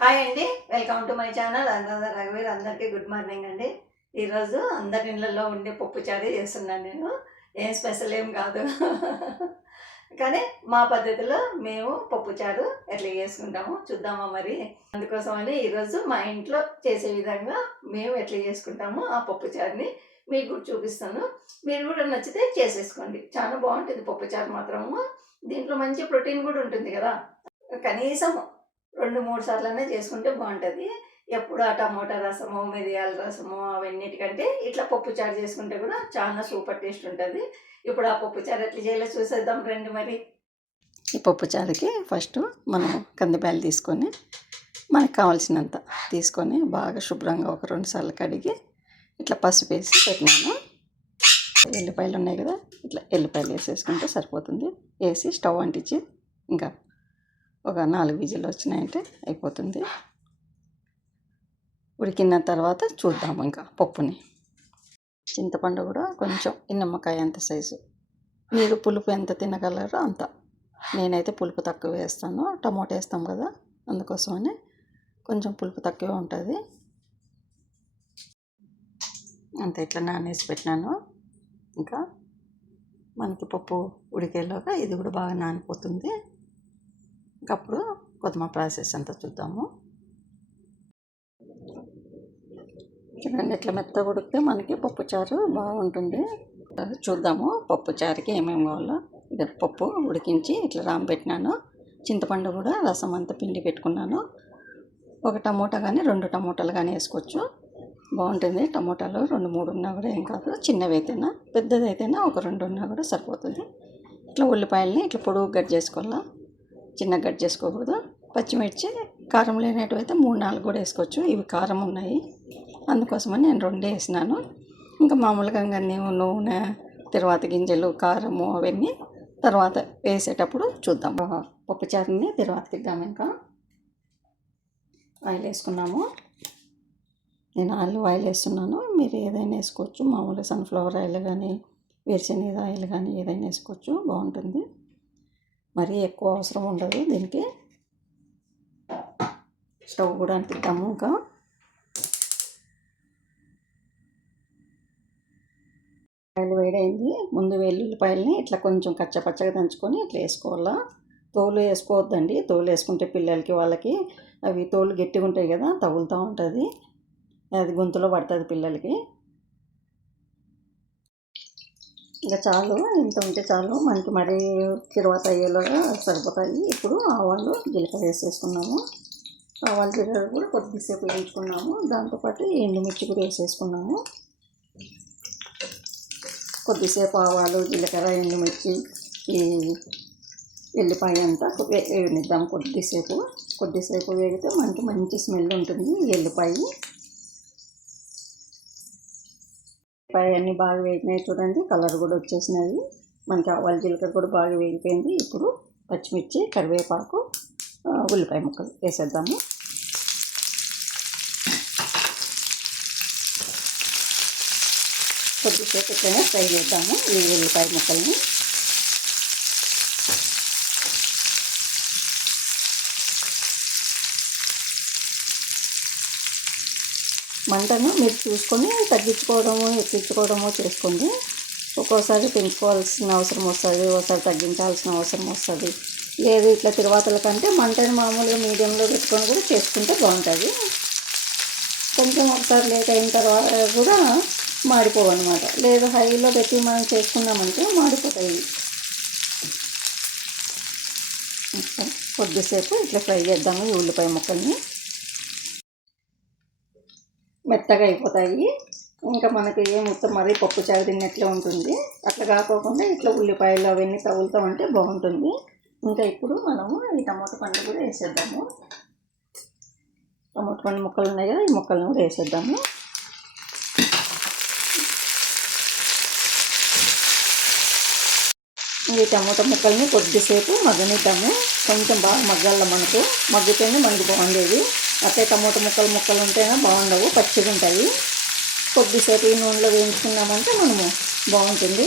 Hi అండి welcome to my channel అందరూ రఘువీర్ అందరికీ గుడ్ మార్నింగ్ అండి. ఈరోజు అందరి ఇళ్ళల్లో ఉండే పప్పు చారు చేస్తున్నాను నేను. ఏం స్పెషల్ ఏం కాదు. కానీ మా పద్ధతిలో మేము పప్పు చారు ఎట్లా చేసుకుంటాము చూద్దామా మరి. అందుకోసం అండి ఈరోజు మా ఇంట్లో చేసే విధంగా మేము ఎట్లా చేసుకుంటాము ఆ పప్పు చారుని మీకు కూడా చూపిస్తాను. మీరు కూడా నచ్చితే చేసేసుకోండి. చాలా బాగుంటుంది పప్పు చారు మాత్రము. దీంట్లో మంచి ప్రోటీన్ కూడా ఉంటుంది కదా. కనీసం రెండు మూడు సార్లనే చేసుకుంటే బాగుంటుంది. ఎప్పుడు ఆ టమోటా రసము మిరియాల రసము అవన్నిటికంటే ఇట్లా పప్పు చారు చేసుకుంటే కూడా చాలా సూపర్ టేస్ట్ ఉంటుంది. ఇప్పుడు ఆ పప్పు చారు ఎట్లా చేయాలో చూసేద్దాం రండి మరి. ఈ పప్పు చారుకి ఫస్ట్ మనం కందిపాయలు తీసుకొని మనకు కావాల్సినంత తీసుకొని బాగా శుభ్రంగా ఒక రెండు సార్లు కడిగి ఇట్లా పసుపు వేసి పెట్టినాను. ఎల్లిపాయలు ఉన్నాయి కదా ఇట్లా ఎల్లిపాయలు వేసేసుకుంటే సరిపోతుంది. వేసి స్టవ్ అంటించి ఇంకా ఒక నాలుగు విజిల్ వచ్చినాయంటే అయిపోతుంది. ఉడికిన తర్వాత చూద్దాము ఇంకా పప్పుని. చింతపండు కూడా కొంచెం ఈ నిమ్మకాయ అంత సైజు. మీరు పులుపు ఎంత తినగలరో అంత. నేనైతే పులుపు తక్కువ వేస్తాను. టమోటా వేస్తాం కదా అందుకోసమని కొంచెం పులుపు తక్కువ ఉంటుంది. అంత ఇట్లా నానేసి పెట్టినాను. ఇంకా మనకి పప్పు ఉడికేలోగా ఇది కూడా బాగా నానిపోతుంది. అప్పుడు కొద్దిమ ప్రాసెస్ అంతా చూద్దాము. చూడండి ఇట్లా మెత్తగా ఉడికితే మనకి పప్పు చారు బాగుంటుంది. చూద్దాము పప్పు చారుకి ఏమేమి కావాలో. ఇది పప్పు ఉడికించి ఇట్లా రాంబెట్టినాను చింతపండు కూడా రసం అంతా పిండి పెట్టుకున్నాను. ఒక టమోటా కానీ రెండు టమోటాలు కానీ వేసుకోవచ్చు. బాగుంటుంది. టమోటాలు రెండు మూడు ఉన్నా కూడా ఏం కాదు. చిన్నవి అయితేనా పెద్దది అయితేనా ఒక రెండు ఉన్నా కూడా సరిపోతుంది. ఇట్లా ఉల్లిపాయలని ఇట్లా పొడుగు కట్ చేసుకోవాలా. చిన్నగా కట్ చేసుకోకూడదు. పచ్చిమిర్చి కారం లేనట్టు అయితే మూడు నాలుగు కూడా వేసుకోవచ్చు. ఇవి కారం ఉన్నాయి. అందుకోసమని నేను రెండే వేసినాను. ఇంకా మామూలుగా ఇంకా నూనె తర్వాత గింజలు కారము అవన్నీ తర్వాత వేసేటప్పుడు చూద్దాం. పప్పు చారుని తర్వాత తిద్దాం ఇంకా. ఆయిల్ వేసుకున్నాము. నేను ఆలు ఆయిల్ వేస్తున్నాను. మీరు ఏదైనా వేసుకోవచ్చు. మామూలుగా సన్ఫ్లవర్ ఆయిల్ కానీ వేరుశనగ ఆయిల్ కానీ ఏదైనా వేసుకోవచ్చు. బాగుంటుంది. మరీ ఎక్కువ అవసరం ఉండదు దీనికి. స్టవ్ కూడా అంటిద్దాము ఇంకా. ఆయిల్ వేడైంది. ముందు వెల్లుల్లిపాయలని ఇట్లా కొంచెం కచ్చపచ్చగా దంచుకొని ఇట్లా వేసుకోవాలా. తోలు వేసుకోవద్దండి. తోలు వేసుకుంటే పిల్లలకి వాళ్ళకి అవి తోలు గట్టిగా ఉంటాయి కదా తగులుతూ ఉంటుంది. అది గొంతులో పడుతుంది పిల్లలకి. ఇంకా చాలు ఇంత ఉంటే చాలు. మనకి మరీ తర్వాత అయ్యేలాగా సరిపోతాయి. ఇప్పుడు ఆవాలు జీలకర్ర వేసేసుకున్నాము. ఆవాలు జీలకర్ర కూడా కొద్దిసేపు వేయించుకున్నాము. దాంతోపాటు ఎండుమిర్చి కూడా వేసేసుకున్నాము. కొద్దిసేపు ఆవాలు జీలకర్ర ఎండుమిర్చి ఈ ఎల్లిపాయ అంతా వేయనిద్దాం కొద్దిసేపు. కొద్దిసేపు వేగితే మనకి మంచి స్మెల్ ఉంటుంది ఎల్లిపాయ. ఎల్లిపాయ అన్నీ బాగా వేగినాయి చూడండి. కలర్ కూడా వచ్చేసినాయి. మనకి ఆవాల జీలకర్ర కూడా బాగా వేగిపోయింది. ఇప్పుడు పచ్చిమిర్చి కరివేపాకు ఉల్లిపాయ ముక్కలు వేసేద్దాము. కొద్దిసేపు ఫ్రై చేద్దాము. ఈ ఉల్లిపాయ ముక్కల్ని. మంటను మీరు చూసుకొని తగ్గించుకోవడము ఎక్కించుకోవడము చేసుకోండి. ఒక్కోసారి పెంచుకోవాల్సిన అవసరం వస్తుంది ఒకసారి తగ్గించాల్సిన అవసరం వస్తుంది. లేదు ఇట్లా తిరువాతల కంటే మంటని మామూలుగా మీడియంలో పెట్టుకొని కూడా చేసుకుంటే బాగుంటుంది. కొంచెం ఒకసారి లేట్ అయిన తర్వాత కూడా మాడిపోవన్నమాట. లేదు హైలో పెట్టి మనం చేసుకున్నామంటే మాడిపోతాయి. కొద్దిసేపు ఇట్లా ఫ్రై చేద్దాము ఈ ఉల్లిపాయ ముక్కల్ని. మెత్తగా అయిపోతాయి. ఇంకా మనకి ఏ మొత్తం మరీ పప్పు చారు తిన్నట్లే ఉంటుంది. అట్లా కాకోకుండా ఇట్లా ఉల్లిపాయలు అవన్నీ తగులుతామంటే బాగుంటుంది. ఇంకా ఇప్పుడు మనము ఈ టమాటా పండు కూడా వేసేద్దాము. టమాటా పండు ముక్కలు ఉన్నాయి కదా ఈ ముక్కలను కూడా వేసేద్దాము. ఈ టమాటా ముక్కల్ని కొద్దిసేపు మగ్గనిద్దాము. కొంచెం బాగా మగ్గాల మనకు. మగ్గితేనే మనకు బాగుండేది. అట్లే టమోటా ముక్కలు ముక్కలు ఉంటేనే బాగుండవు పచ్చిగా ఉంటాయి. కొద్దిసేపు ఈ నూనెలో వేయించుకున్నామంటే మనము బాగుంటుంది.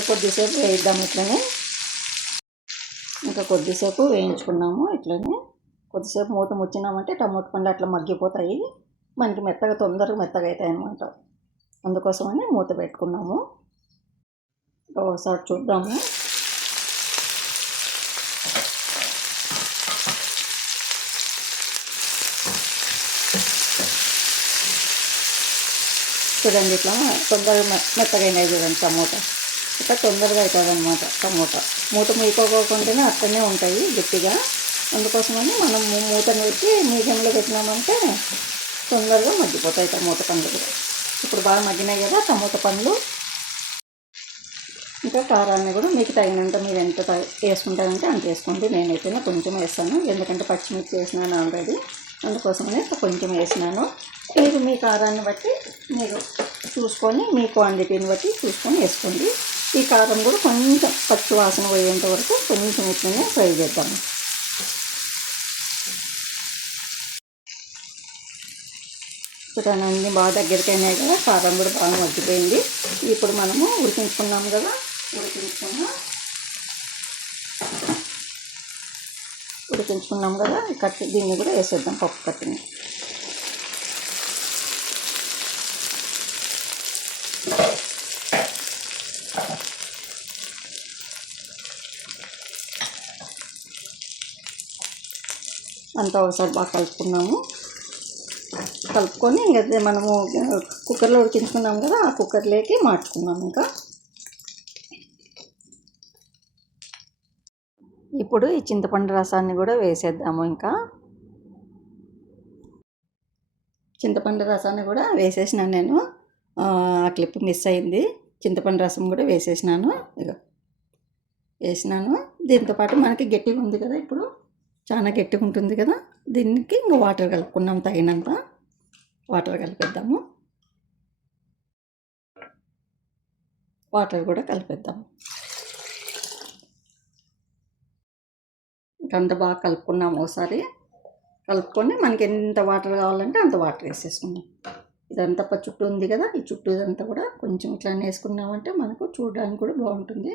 కొద్దిసేపు వేయిద్దాం ఇట్లనే. ఇంకా కొద్దిసేపు వేయించుకున్నాము ఇట్లనే. కొద్దిసేపు మూత ముచ్చినామంటే టమోటా పండ్లు అట్లా మగ్గిపోతాయి. మనకి మెత్తగా తొందరగా మెత్తగా అవుతాయి అన్నమాట. అందుకోసమని మూత పెట్టుకున్నాము. ఒకసారి చూద్దాము. చూడండి ఇట్లా తొందరగా మె- మెత్తగా చూడండి టమోటా. ఇట్లా తొందరగా అవుతుంది అనమాట టమోటా. మూత మూయకోకుండానే అట్లనే ఉంటాయి గట్టిగా. అందుకోసమని మనం మూతను పెట్టి మీడియంలో పెట్టినామంటే తొందరగా మగ్గిపోతాయి టమోటా పండ్లు కూడా. ఇప్పుడు బాగా మగ్గినాయి కదా టమోటా పండ్లు. ఇంకా కారాన్ని కూడా మీకు తగినంత మీరు ఎంత త- వేసుకుంటారంటే అంత వేసుకోండి. నేనైతే కొంచెం వేస్తాను. ఎందుకంటే పచ్చిమిర్చి వేసినాను ఆల్రెడీ అందుకోసమని కొంచెం వేసినాను. మీరు మీ కారాన్ని బట్టి మీరు చూసుకొని మీ క్వాంటిటీని బట్టి చూసుకొని వేసుకోండి. ఈ కారం కూడా కొంచెం పచ్చి వాసన పోయేంత వరకు కొంచెం ఇట్లనే ఫ్రై చేద్దాము. ఇప్పుడు అన్నీ బాగా దగ్గరికి అయినాయి కదా కారం కూడా బాగా మగ్గిపోయింది. ఇప్పుడు మనము ఉడికించుకున్నాం కదా ఉడికించుకున్న ఉడికించుకున్నాం కదా కట్ దీన్ని కూడా వేసేద్దాం పప్పు కట్టిని. అంతా ఒకసారి బాగా కలుపుకున్నాము. కలుపుకొని ఇంకా మనము కుక్కర్లో ఉడికించుకున్నాం కదా ఆ కుక్కర్లోకి మార్చుకున్నాము ఇంకా. ఇప్పుడు ఈ చింతపండు రసాన్ని కూడా వేసేద్దాము ఇంకా. చింతపండు రసాన్ని కూడా వేసేసినాను నేను. ఆ క్లిప్ మిస్ అయింది. చింతపండు రసం కూడా వేసేసినాను. ఇగో వేసినాను. దీంతోపాటు మనకి గట్టిగా ఉంది కదా ఇప్పుడు. చాలా గట్టిగా ఉంటుంది కదా. దీనికి ఇంకా వాటర్ కలుపుకున్నాం తగినంత. వాటర్ కలిపేద్దాము. వాటర్ కూడా కలిపేద్దాము. ఇంకంత బాగా కలుపుకున్నాము ఒకసారి కలుపుకొని మనకి ఎంత వాటర్ కావాలంటే అంత వాటర్ వేసేసుకున్నాం ఇదంతా ప- చుట్టూ ఉంది కదా ఈ చుట్టూ ఇదంతా కూడా కొంచెం ఇట్లా వేసుకున్నామంటే మనకు చూడడానికి కూడా బాగుంటుంది.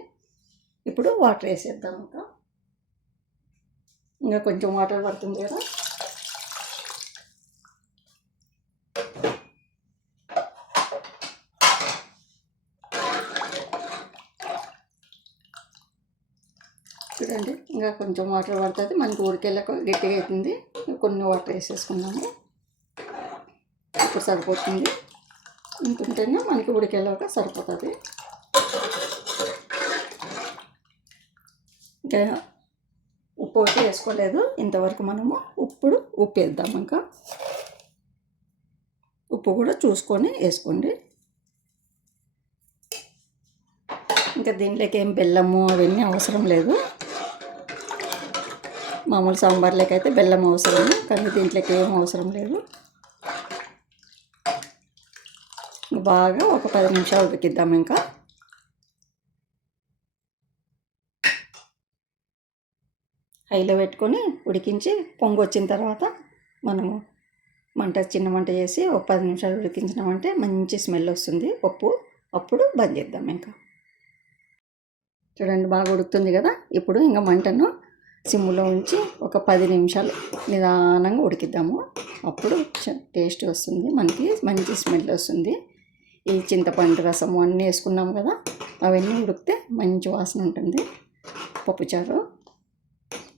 ఇప్పుడు వాటర్ వేసేద్దాం ఇంకా. ఇంకా కొంచెం వాటర్ పడుతుంది కదా. చూడండి. ఇంకా కొంచెం వాటర్ పడుతుంది. మనకి ఉడికేలా గట్టిగా అవుతుంది. కొన్ని వాటర్ వేసేసుకున్నాము ఇప్పుడు సరిపోతుంది. ఇంకుంటేనే మనకి ఉడికేలాగా సరిపోతుంది. ఇంకా ఉప్పు ఒకటి వేసుకోలేదు. ఇంతవరకు మనము ఇప్పుడు ఉప్పు వేద్దాం ఇంకా. ఉప్పు కూడా చూసుకొని వేసుకోండి. ఇంకా దీంట్లోకి ఏం బెల్లము అవన్నీ అవసరం లేదు. మామూలు సాంబార్లోకి అయితే బెల్లం అవసరం కానీ దీంట్లోకి ఏం అవసరం లేదు. బాగా ఒక పది నిమిషాలు ఉడికిద్దాం ఇంకా. హైలో పెట్టుకొని ఉడికించి పొంగు వచ్చిన తర్వాత మనము మంట చిన్న మంట చేసి ఒక పది నిమిషాలు ఉడికించినామంటే మంచి స్మెల్ వస్తుంది పప్పు. అప్పుడు బంద్ చేద్దాం ఇంకా. చూడండి బాగా ఉడుకుతుంది కదా ఇప్పుడు ఇంకా మంటను సిమ్లో ఉంచి ఒక పది నిమిషాలు నిదానంగా ఉడికిద్దాము. అప్పుడు చ- టేస్ట్ వస్తుంది. మనకి మంచి స్మెల్ వస్తుంది. ఈ చింతపండు రసము అన్నీ వేసుకున్నాం కదా అవన్నీ ఉడికితే మంచి వాసన ఉంటుంది. పప్పుచారు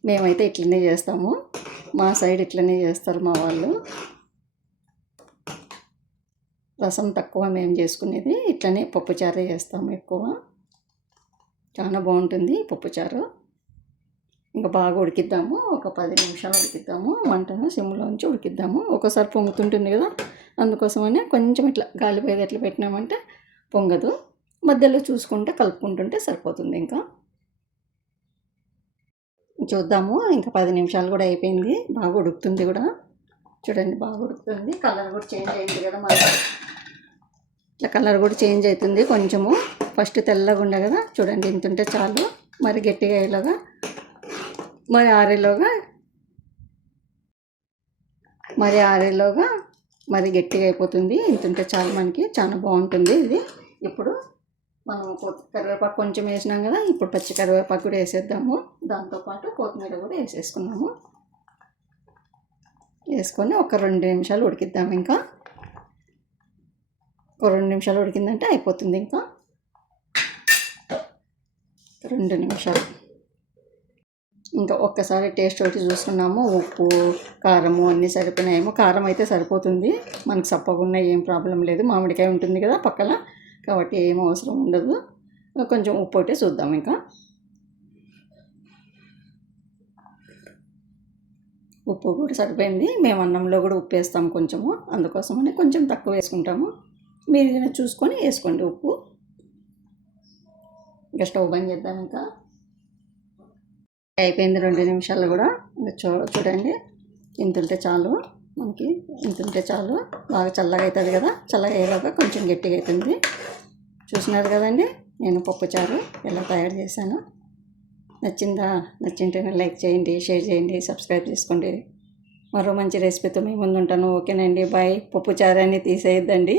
మేమైతే ఇట్లనే చేస్తాము. మా సైడ్ ఇట్లనే చేస్తారు మా వాళ్ళు. రసం తక్కువ మేము చేసుకునేది ఇట్లనే పప్పుచారే చేస్తాము ఎక్కువ. చాలా బాగుంటుంది పప్పుచారు ఇంకా బాగా ఉడికిద్దాము. ఒక పది నిమిషాలు ఉడికిద్దాము. మంటను సిమ్లోంచి ఉడికిద్దాము. ఒకసారి పొంగుతుంటుంది కదా అందుకోసమనే కొంచెం ఇట్లా గాలిపోయేది ఎట్లా పెట్టినామంటే పొంగదు. మధ్యలో చూసుకుంటే కలుపుకుంటుంటే సరిపోతుంది ఇంకా. చూద్దాము. ఇంకా పది నిమిషాలు కూడా అయిపోయింది. బాగా ఉడుకుతుంది కూడా. చూడండి బాగా ఉడుకుతుంది. కలర్ కూడా చేంజ్ అయింది కదా మరి. ఇట్లా కలర్ కూడా చేంజ్ అవుతుంది కొంచెము. ఫస్ట్ తెల్లగా ఉండే కదా చూడండి ఇంత ఉంటే చాలు. మరి గట్టిగా అయ్యేలాగా మరి ఆరేలోగా? మరి ఆరేలోగా మరి గట్టిగా అయిపోతుంది. ఇంత ఉంటే చాలా మనకి. చాలా బాగుంటుంది ఇది. ఇప్పుడు మనం కరివేపాకు కొంచెం వేసినాం కదా ఇప్పుడు పచ్చి కరివేపాకు కూడా వేసేద్దాము. దాంతోపాటు కొత్తిమీర కూడా వేసేసుకున్నాము. వేసుకొని ఒక రెండు నిమిషాలు ఉడికిద్దాం ఇంకా. ఒక రెండు నిమిషాలు ఉడికిందంటే అయిపోతుంది ఇంకా. రెండు నిమిషాలు. ఇంకా ఒక్కసారి టేస్ట్ ఒకటి చూసుకున్నాము. ఉప్పు కారము అన్నీ సరిపోయినాయేమో. కారం అయితే సరిపోతుంది. మనకు సప్పకుండా ఏం ప్రాబ్లం లేదు. మామిడికాయ ఉంటుంది కదా పక్కన. కాబట్టి ఏం అవసరం ఉండదు. కొంచెం ఉప్పు ఒకటి చూద్దాం ఇంకా. ఉప్పు కూడా సరిపోయింది. మేము అన్నంలో కూడా ఉప్పు వేస్తాం కొంచెము. అందుకోసమని కొంచెం తక్కువ వేసుకుంటాము. మీరు ఏదైనా చూసుకొని వేసుకోండి ఉప్పు. ఇంకా స్టవ్ బంద్ చేద్దాం ఇంకా. అయిపోయింది రెండు నిమిషాలు కూడా. ఇంకా చూ చూడండి. ఇంత ఉంటే చాలు. మనకి ఇంత ఉంటే చాలు. బాగా చల్లగా అవుతుంది కదా. చల్లగా అయ్యేలాగా కొంచెం గట్టిగా అవుతుంది. చూసినారు కదండి? నేను పప్పుచారు ఎలా తయారు చేశాను. నచ్చిందా? నచ్చింటేనే లైక్ చేయండి షేర్ చేయండి సబ్స్క్రైబ్ చేసుకోండి. మరో మంచి రెసిపీతో మీ ముందు ఉంటాను ఓకేనండి. బాయ్. పప్పు అని తీసేయద్దండి.